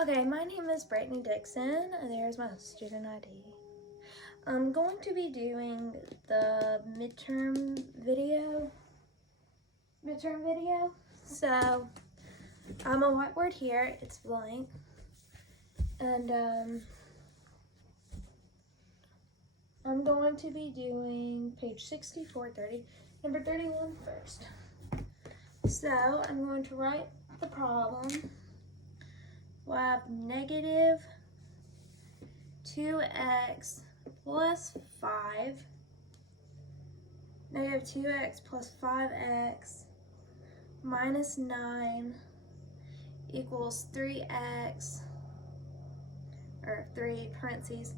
Okay, my name is Brittany Dixon, and there's my student ID. I'm going to be doing the midterm video. So, I'm a whiteboard here, it's blank. And I'm going to be doing page 6430, number 31 first. So, I'm going to write the problem. We'll have negative 2x plus 5, negative 2x plus 5x minus 9 equals 3x, or 3 parentheses,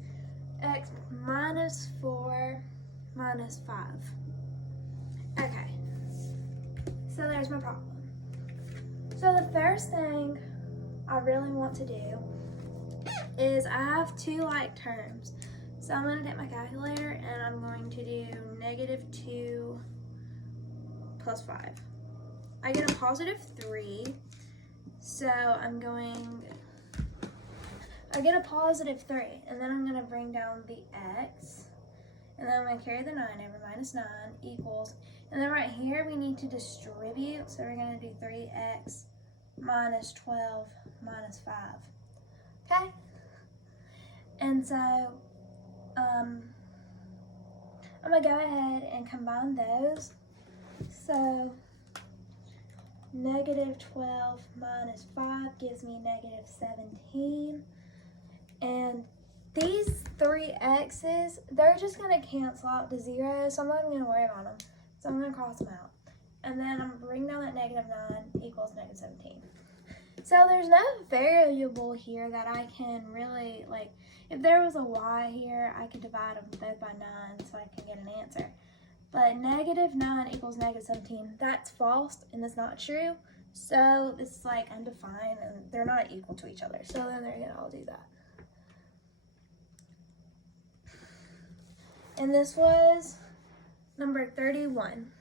x minus 4 minus 5. Okay, so there's my problem. So the first thing I really want to do is I have two like terms. So I'm going to take my calculator and I'm going to do negative 2 plus 5. I get a positive 3. So I get a positive 3. And then I'm going to bring down the x. And then I'm going to carry the 9 over, minus 9 equals. And then right here we need to distribute. So we're going to do 3x minus 12 minus 5. Okay? And so I'm going to go ahead and combine those. So negative 12 minus 5 gives me negative 17. And these three x's, they're just going to cancel out to 0, so I'm not even going to worry about them. So I'm going to cross them out. And then I'm going to bring down that negative 9 equals negative 17. So there's no variable here that I can really, like, if there was a y here, I could divide them both by 9 so I can get an answer. But negative 9 equals negative 17, that's false and that's not true. So it's like undefined and they're not equal to each other. So then they're gonna all do that. And this was number 31.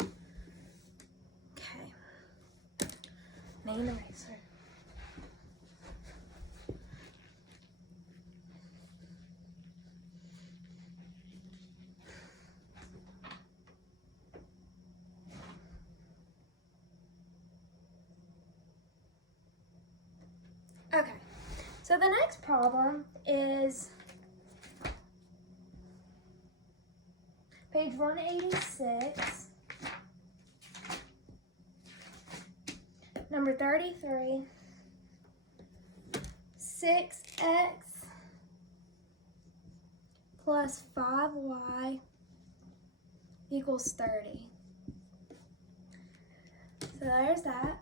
Okay. Main eraser. Okay, so the next problem is page 186, number 33, 6x plus 5y equals 30. So there's that.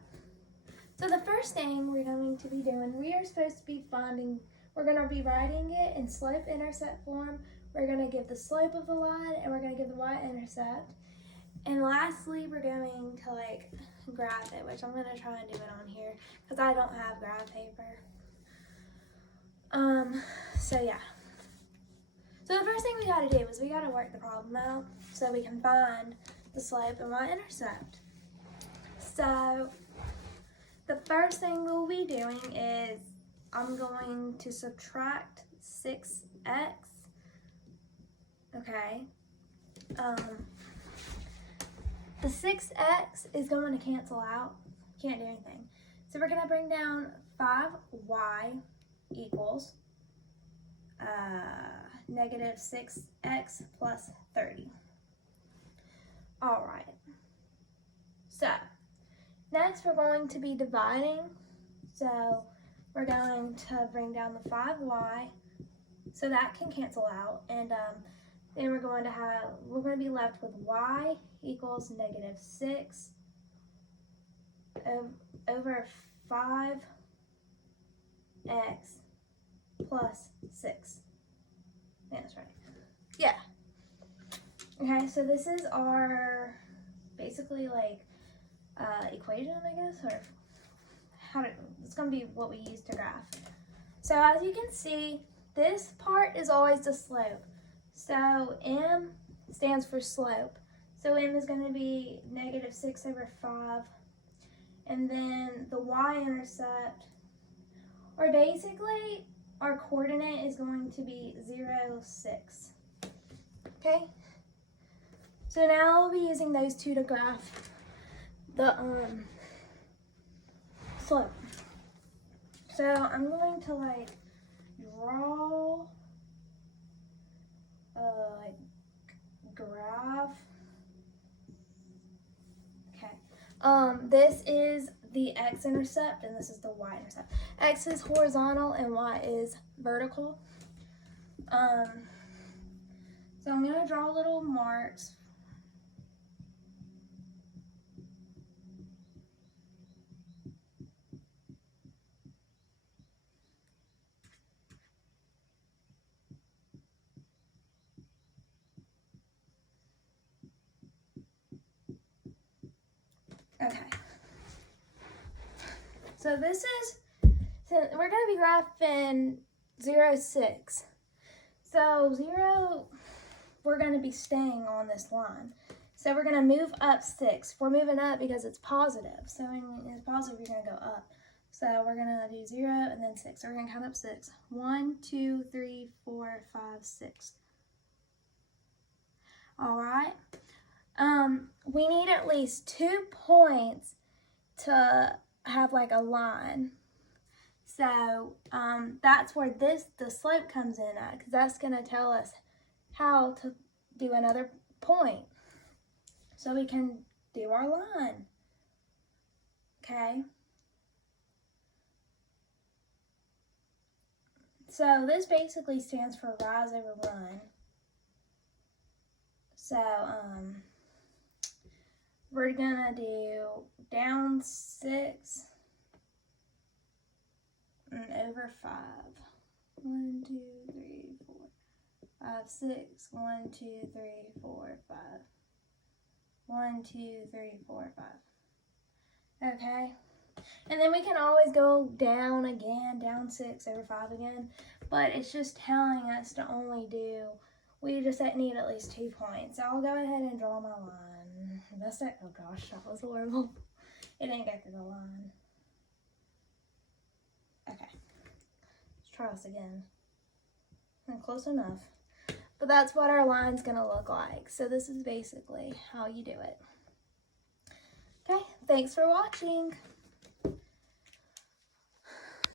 So the first thing we're going to be doing, we are supposed to be we're going to be writing it in slope-intercept form. We're going to give the slope of the line and we're going to give the y-intercept. And lastly, we're going to like graph it, which I'm going to try and do it on here because I don't have graph paper. So yeah. So the first thing we got to do is we got to work the problem out so we can find the slope and y-intercept. So the first thing we'll be doing is I'm going to subtract 6x, okay? The 6x is going to cancel out, can't do anything. So we're gonna bring down 5y equals negative 6x plus 30. All right, so next, we're going to be dividing. So we're going to bring down the 5y, so that can cancel out. And then we're going to be left with y equals negative 6 over 5x plus 6. Yeah, that's right. Yeah. Okay, so this is our basically like equation, I guess, or it's going to be what we use to graph. So as you can see, this part is always the slope. So m stands for slope. So m is going to be negative 6 over 5 and then the y-intercept, or basically our coordinate is going to be 0, 6. Okay? So now we'll be using those two to graph the slope. So I'm going to like draw a graph. Okay. This is the x-intercept and this is the y-intercept. X is horizontal and y is vertical. So I'm going to draw little marks. Okay. So this is, so we're going to be graphing 0, 6. So 0, we're going to be staying on this line. So we're going to move up 6. We're moving up because it's positive. So when it's positive, you're going to go up. So we're going to do 0 and then 6. So we're going to count up 6. 1, 2, 3, 4, 5, 6. All right. We need at least 2 points to have like a line. So that's where the slope comes in at, because that's going to tell us how to do another point. So we can do our line. Okay. So this basically stands for rise over run. So we're gonna do down 6 and over 5. 1, 2, 3, 4, 5, 6. 1, 2, 3, 4, 5. 1, 2, 3, 4, 5. Okay. And then we can always go down again, down 6 over 5 again. But it's just telling us to only do, we just need at least 2 points. So I'll go ahead and draw my line. That's it. Oh gosh, that was horrible. It didn't get to the line. Okay. Let's try this again. Close enough. But that's what our line's going to look like. So this is basically how you do it. Okay, thanks for watching.